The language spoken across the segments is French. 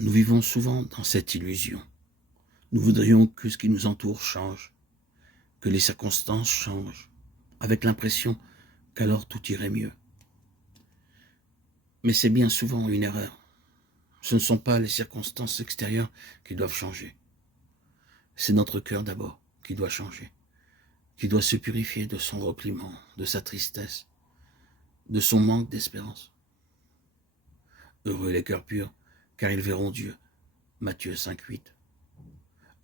Nous vivons souvent dans cette illusion. Nous voudrions que ce qui nous entoure change, que les circonstances changent, avec l'impression qu'alors tout irait mieux. Mais c'est bien souvent une erreur. Ce ne sont pas les circonstances extérieures qui doivent changer. C'est notre cœur d'abord qui doit changer, qui doit se purifier de son repliement, de sa tristesse, de son manque d'espérance. Heureux les cœurs purs, car ils verront Dieu. Matthieu 5,8.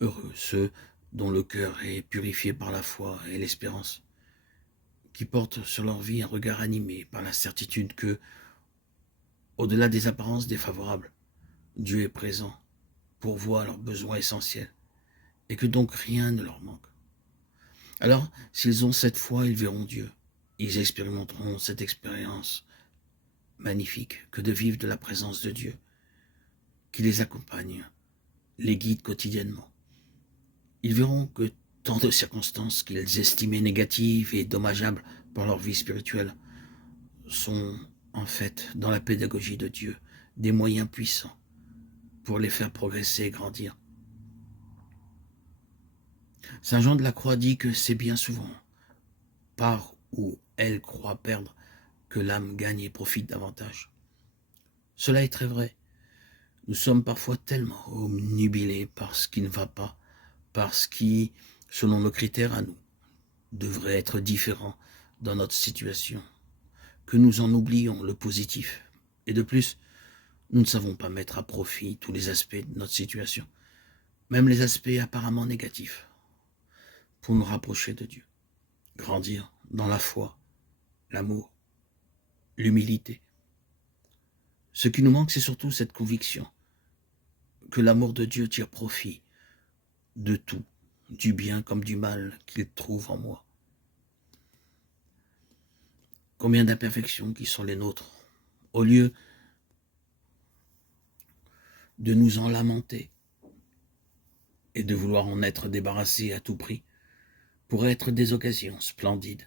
Heureux ceux dont le cœur est purifié par la foi et l'espérance, qui portent sur leur vie un regard animé par la certitude que, au-delà des apparences défavorables, Dieu est présent, pourvoit leurs besoins essentiels, et que donc rien ne leur manque. Alors, s'ils ont cette foi, ils verront Dieu. Ils expérimenteront cette expérience magnifique que de vivre de la présence de Dieu, qui les accompagne, les guide quotidiennement. Ils verront que tant de circonstances qu'ils estimaient négatives et dommageables pour leur vie spirituelle sont en fait, dans la pédagogie de Dieu, des moyens puissants pour les faire progresser et grandir. Saint Jean de la Croix dit que c'est bien souvent par où elle croit perdre que l'âme gagne et profite davantage. Cela est très vrai. Nous sommes parfois tellement omnubilés par ce qui ne va pas, par ce qui, selon nos critères à nous, devrait être différent dans notre situation, que nous en oublions le positif. Et de plus, nous ne savons pas mettre à profit tous les aspects de notre situation, même les aspects apparemment négatifs, pour nous rapprocher de Dieu, grandir dans la foi, l'amour, l'humilité. Ce qui nous manque, c'est surtout cette conviction que l'amour de Dieu tire profit de tout, du bien comme du mal qu'il trouve en moi. Combien d'imperfections qui sont les nôtres, au lieu de nous en lamenter et de vouloir en être débarrassés à tout prix, pourraient être des occasions splendides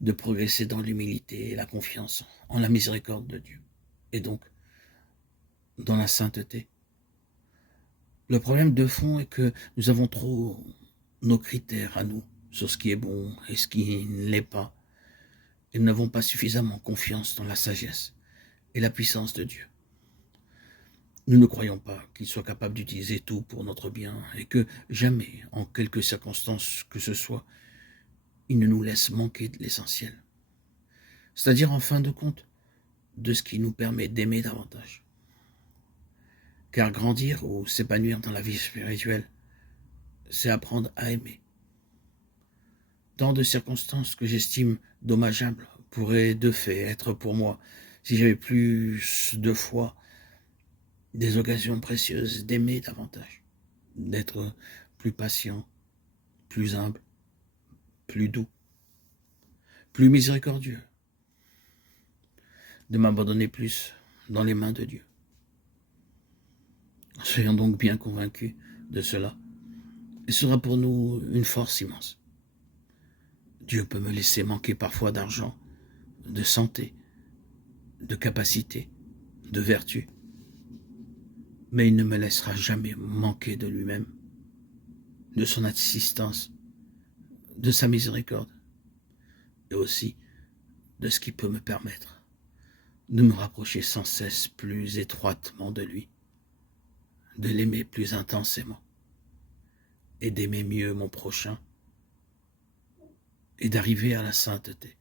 de progresser dans l'humilité et la confiance en la miséricorde de Dieu, et donc dans la sainteté. Le problème de fond est que nous avons trop nos critères à nous sur ce qui est bon et ce qui ne l'est pas, et nous n'avons pas suffisamment confiance dans la sagesse et la puissance de Dieu. Nous ne croyons pas qu'il soit capable d'utiliser tout pour notre bien et que jamais, en quelque circonstance que ce soit, il ne nous laisse manquer de l'essentiel. C'est-à-dire, en fin de compte, de ce qui nous permet d'aimer davantage. Car grandir ou s'épanouir dans la vie spirituelle, c'est apprendre à aimer. Tant de circonstances que j'estime dommageables pourraient de fait être pour moi, si j'avais plus de foi, des occasions précieuses d'aimer davantage, d'être plus patient, plus humble, plus doux, plus miséricordieux, de m'abandonner plus dans les mains de Dieu. Soyons donc bien convaincus de cela. Et ce sera pour nous une force immense. Dieu peut me laisser manquer parfois d'argent, de santé, de capacité, de vertu, mais il ne me laissera jamais manquer de lui-même, de son assistance, de sa miséricorde, et aussi de ce qui peut me permettre de me rapprocher sans cesse plus étroitement de lui, de l'aimer plus intensément, et d'aimer mieux mon prochain, et d'arriver à la sainteté.